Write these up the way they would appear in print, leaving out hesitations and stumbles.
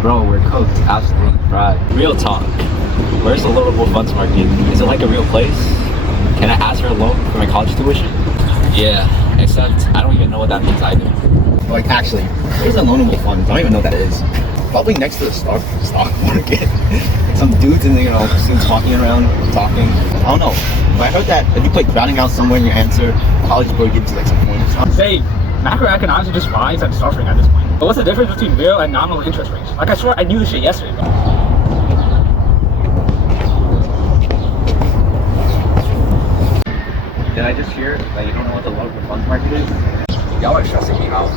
Bro, we're cooked, absolutely fried. Real talk. Where's the loanable funds market? Is it like a real place? Can I ask for a loan for my college tuition? Yeah, except I don't even know what that means either. Like, actually, there's a loanable fund. I don't even know what that is. Probably next to the stock market. Some dudes in there, seen talking around, talking. I don't know. But I heard that if you put drowning out somewhere in your answer, college board gives you like some points. Say, macroeconomics are just rise and suffering at this point. But what's the difference between real and nominal interest rates? Like, I swear I knew this shit yesterday, bro. Did I just hear that you don't know what the loanable funds market is? Y'all are stressing me out.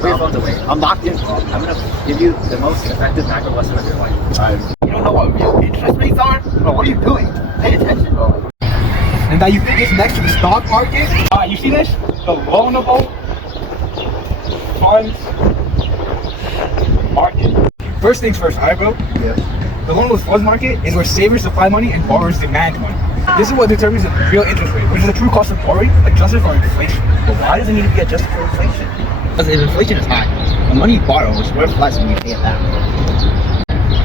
Put your phones away. I'm locked in. I'm gonna give you the most effective macro lesson of your life. You don't know what real interest rates are? Bro, what are you doing? Pay attention, bro. And that you think it's next to the stock market? You see this? The loanable funds market. First things first, alright, bro? Yes. The loanable funds market is where savers supply money and borrowers demand money. This is what determines the real interest rate, which is the true cost of borrowing, adjusted for inflation. But why does it need to be adjusted for inflation? Because if inflation is high, the money you borrow is worth less when you pay it back.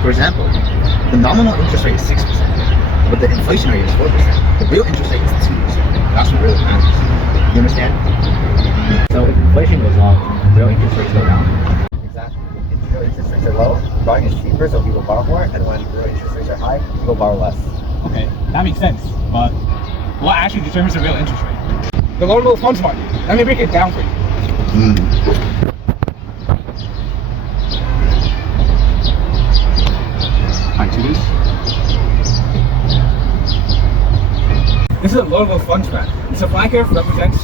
For example, the nominal interest rate is 6%, but the inflation rate is 4%. The real interest rate is 2%. That's what really matters. You understand? So if inflation goes up, real interest rates go down. Exactly. If real interest rates are low, borrowing is cheaper, so people borrow more, and when real interest rates are high, people borrow less. Okay, that makes sense, but what actually determines the real interest rate? The loanable funds market. Let me break it down for you. This is a loanable funds graph. The supply curve represents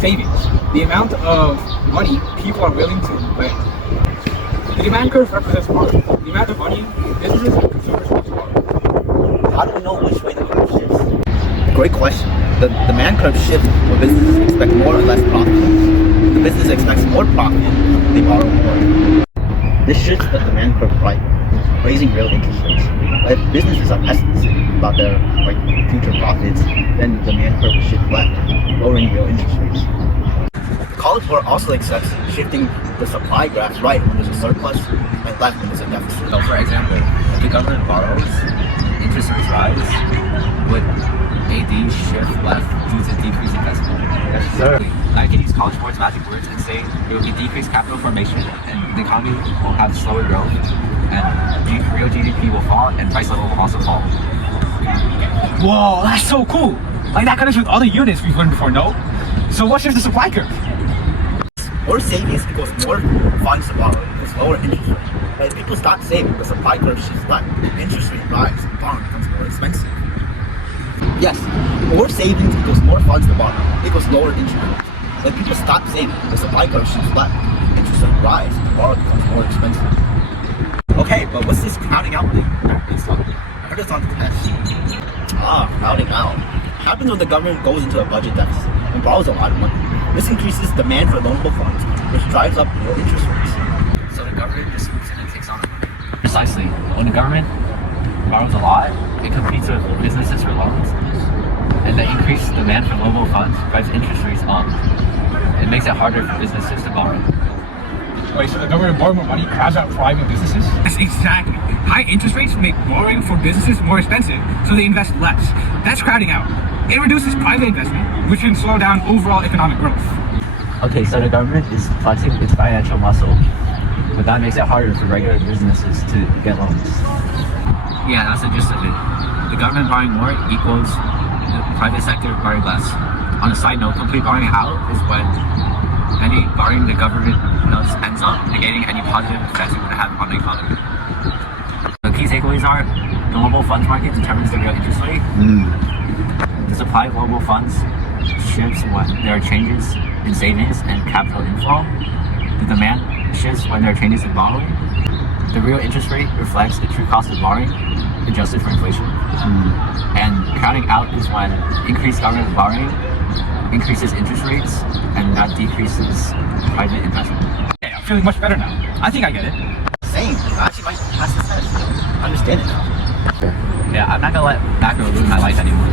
savings, the amount of money people are willing to lend. The demand curve represents borrowing, the amount of money businesses and consumers want to borrow. How do we know which way the curve shifts? Great question. The demand curve shifts where businesses expect more or less profit. The business expects more profit, they borrow more. This shifts the demand curve right, raising real interest rates. But if businesses are pessimistic about their future profits, then the demand curve will shift left, lowering real interest rates. The College Board also accepts shifting the supply graph right when there's a surplus and left when there's a deficit. So for example, if the government borrows, interest rates rise, would AD shift left due to decreased investment? Yes, sir. I can use College Board's magic words and say there will be decreased capital formation and the economy will have slower growth and real GDP will fall and price level will also fall. Whoa, that's so cool! Like, that connects with other units we've learned before, no? So what shifts the supply curve? More savings equals more funds to borrow equals lower interest rate. But if people stop saving, the supply curve shifts left. Interest rate rise, borrowing becomes more expensive. Yes, more savings equals more funds to borrow equals lower interest rate. When people stop saving, the supply curve shifts left. Interest rate rise, and borrow becomes more expensive. Okay, but what's this crowding out thing? I heard it's on the test. Crowding out. Happens when the government goes into a budget deficit and borrows a lot of money. This increases demand for loanable funds, which drives up real interest rates. So the government just moves in and takes on. Precisely. When the government borrows a lot, it competes with businesses for loans. And the increased demand for loanable funds drives interest rates up. It makes it harder for businesses to borrow. Wait, so the government borrow more money crowds out private businesses? Yes, exactly. High interest rates make borrowing for businesses more expensive, so they invest less. That's crowding out. It reduces private investment, which can slow down overall economic growth. Okay, so the government is flexing its financial muscle, but that makes it harder for regular businesses to get loans. Yeah, that's the gist of it. The government borrowing more equals the private sector borrowing less. On a side note, complete borrowing out is when any borrowing the government does ends up negating any positive effects it would have on the economy. The key takeaways are: the global funds market determines the real interest rate. The supply of global funds shifts when there are changes in savings and capital inflow. The demand shifts when there are changes in borrowing. The real interest rate reflects the true cost of borrowing, adjusted for inflation. And crowding out is when increased government borrowing increases interest rates and that decreases private investment. Okay, I'm feeling much better now. I think I get it. Same. I actually might pass this test. I understand it now. Yeah, I'm not gonna let macro ruin my life anymore.